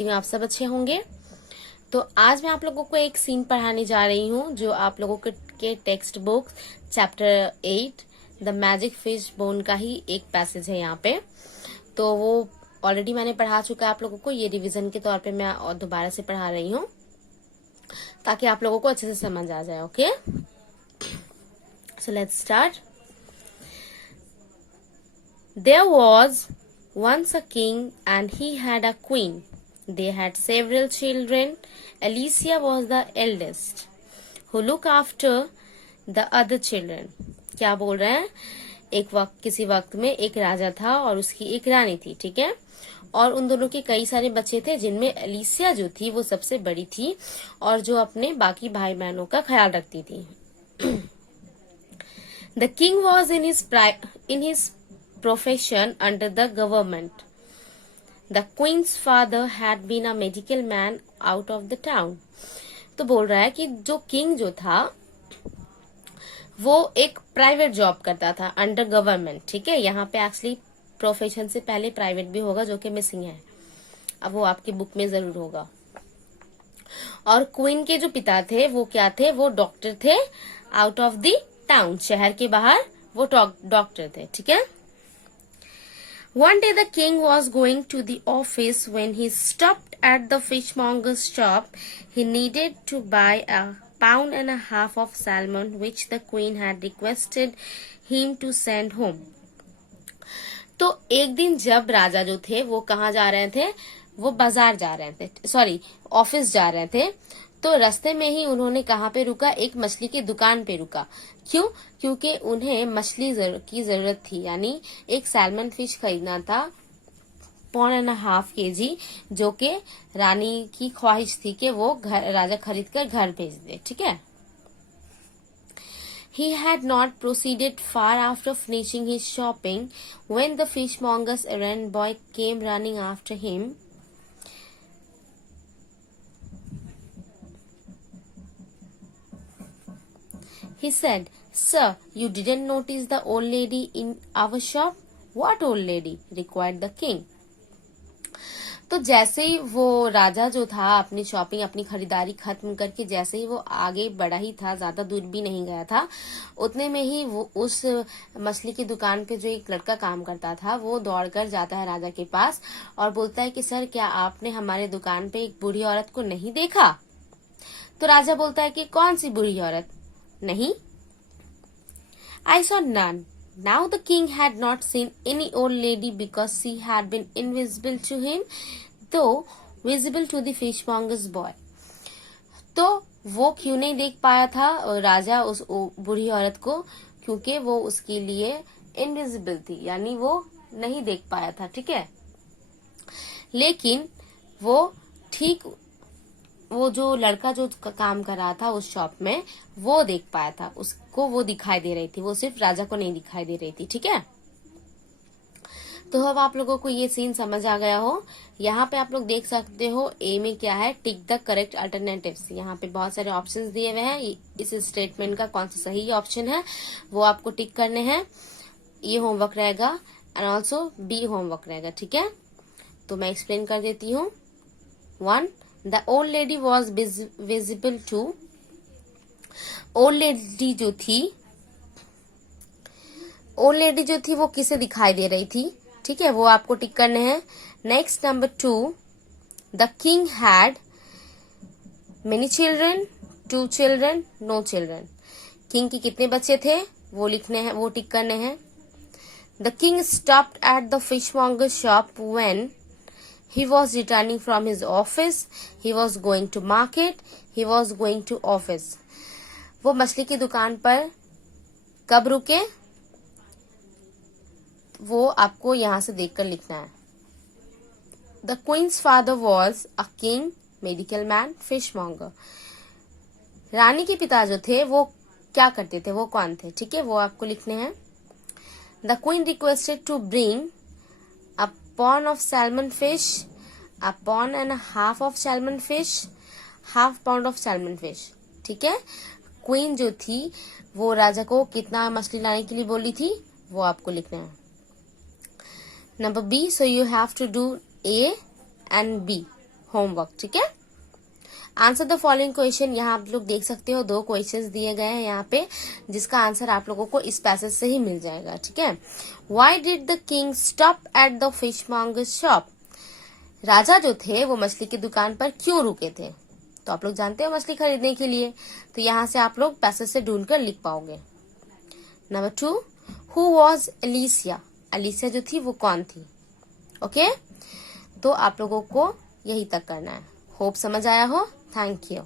करती हूँ आप सब अच्छे होंगे। तो आज मैं आप लोगों को एक सीन पढ़ाने जा रही हूँ जो आप लोगों के text book chapter 8 the magic fish bone का ही एक पैसेज है यहाँ पे। तो वो ऑलरेडी मैंने पढ़ा चुका है आप लोगों को, ये रिवीजन के तौर पे मैं और दोबारा से पढ़ा रही हूँ ताकि आप लोगों को अच्छे से समझ आ जाए। Okay, so let's start. There was once a king and he had a queen. They had several children. Alicia was the eldest, who looked after the other children. क्या बोल रहे हैं? किसी वक्त में एक राजा था और उसकी एक रानी थी, ठीक है। और उन दोनों के कई सारे बच्चे थे जिनमें एलिसिया जो थी वो सबसे बड़ी थी और जो अपने बाकी भाई बहनों का ख्याल रखती थी। The king was in his profession under the government. The queen's father had been a medical man out of the town. तो बोल रहा है कि जो किंग जो था वो एक प्राइवेट जॉब करता था अंडर गवर्नमेंट, ठीक है। यहाँ पे एक्चुअली प्रोफेशन से पहले प्राइवेट भी होगा जो कि मिसिंग है, अब वो आपकी बुक में जरूर होगा। और क्वीन के जो पिता थे वो क्या थे? वो डॉक्टर थे आउट ऑफ द टाउन, शहर के बाहर वो डॉक्टर थे, ठीक है। One day the king was going to the office when he stopped at the fishmonger's shop. He needed to buy a pound and a half of salmon which the queen had requested him to send home. तो एक दिन जब राजा जो थे वो कहाँ जा रहे थे? वो बाजार जा रहे थे, सॉरी ऑफिस जा रहे थे। तो रास्ते में ही उन्होंने कहाँ पे रुका? एक मछली की दुकान पे रुका। क्यों? क्योंकि उन्हें मछली की जरूरत थी, यानी एक सैल्मन फिश खरीदना था 1.5 kg, जो कि रानी की ख्वाहिश थी कि वो राजा खरीद कर घर भेज दे, ठीक है। He had not proceeded far after finishing his shopping when the fishmonger's errand boy came running after him. He said, "Sir, you didn't notice the old lady in our shop?" "What old lady?" required the king. तो जैसे ही वो राजा जो था अपनी shopping, अपनी खरीदारी खत्म करके जैसे ही वो आगे बढ़ा ही था, ज्यादा दूर भी नहीं गया था, उतने में ही वो उस मछली की दुकान पे जो एक लड़का काम करता था वो दौड़कर जाता है राजा के पास और बोलता है कि सर, क्या आपने हमारे दुकान पे एक बूढ़ी औरत को नहीं देखा? तो राजा बोलता है कि कौन सी बूढ़ी औरत? नहीं, I saw none. Now the king had not seen any old lady because she had been invisible to him, though visible to the fishmonger's boy. तो वो क्यों नहीं देख पाया था राजा उस बूढ़ी औरत को? क्योंकि वो उसके लिए इनविजिबल थी, यानी वो नहीं देख पाया था, ठीक है। लेकिन वो जो लड़का जो काम कर रहा था उस शॉप में वो देख पाया था, उसको वो दिखाई दे रही थी, वो सिर्फ राजा को नहीं दिखाई दे रही थी, ठीक है। तो अब आप लोगों को ये सीन समझ आ गया हो। यहाँ पे आप लोग देख सकते हो ए में क्या है, टिक द करेक्ट अल्टरनेटिव्स। यहाँ पे बहुत सारे ऑप्शंस दिए हुए हैं, इस स्टेटमेंट का कौन सा सही ऑप्शन है वो आपको टिक करने हैं। ये होमवर्क रहेगा एंड ऑल्सो बी होमवर्क रहेगा, ठीक है। तो मैं एक्सप्लेन कर देती हूँ। 1, The old lady was visible to. Old lady जो थी वो किसे दिखाई दे रही थी, ठीक है, वो आपको टिक करने हैं। Next number 2, the king had many children, 2 children, no children. King के कितने बच्चे थे वो लिखने हैं, वो टिक करने हैं। The king stopped at the fishmonger shop when he was returning from his office. He was going to market. He was going to office. वो मछली की दुकान पर कब रुके वो आपको यहाँ से देखकर लिखना है। The queen's father was a king, medical man, fishmonger. रानी के पिता जो थे वो क्या करते थे, वो कौन थे, ठीक है, वो आपको लिखने हैं। The queen requested to bring a pound of salmon fish, a pound and a half of salmon fish, half pound of salmon fish, ठीक है। क्वीन जो थी वो राजा को कितना मछली लाने के लिए बोली थी वो आपको लिखना है। Number B, so you have to do A and B homework, ठीक है। आंसर द फॉलोइंग क्वेश्चन, यहाँ आप लोग देख सकते हो 2 क्वेश्चंस दिए गए हैं यहाँ पे, जिसका आंसर आप लोगों को इस पैसेज से ही मिल जाएगा, ठीक है। Why did the king stop at the fishmonger's shop? राजा जो थे वो मछली की दुकान पर क्यों रुके थे? तो आप लोग जानते हो मछली खरीदने के लिए, तो यहाँ से आप लोग पैसेज से ढूंढकर लिख पाओगे। Number 2, who was Alicia? Alicia जो थी वो कौन थी? ओके, तो आप लोगों को यही तक करना है। होप समझ आया हो। Thank you.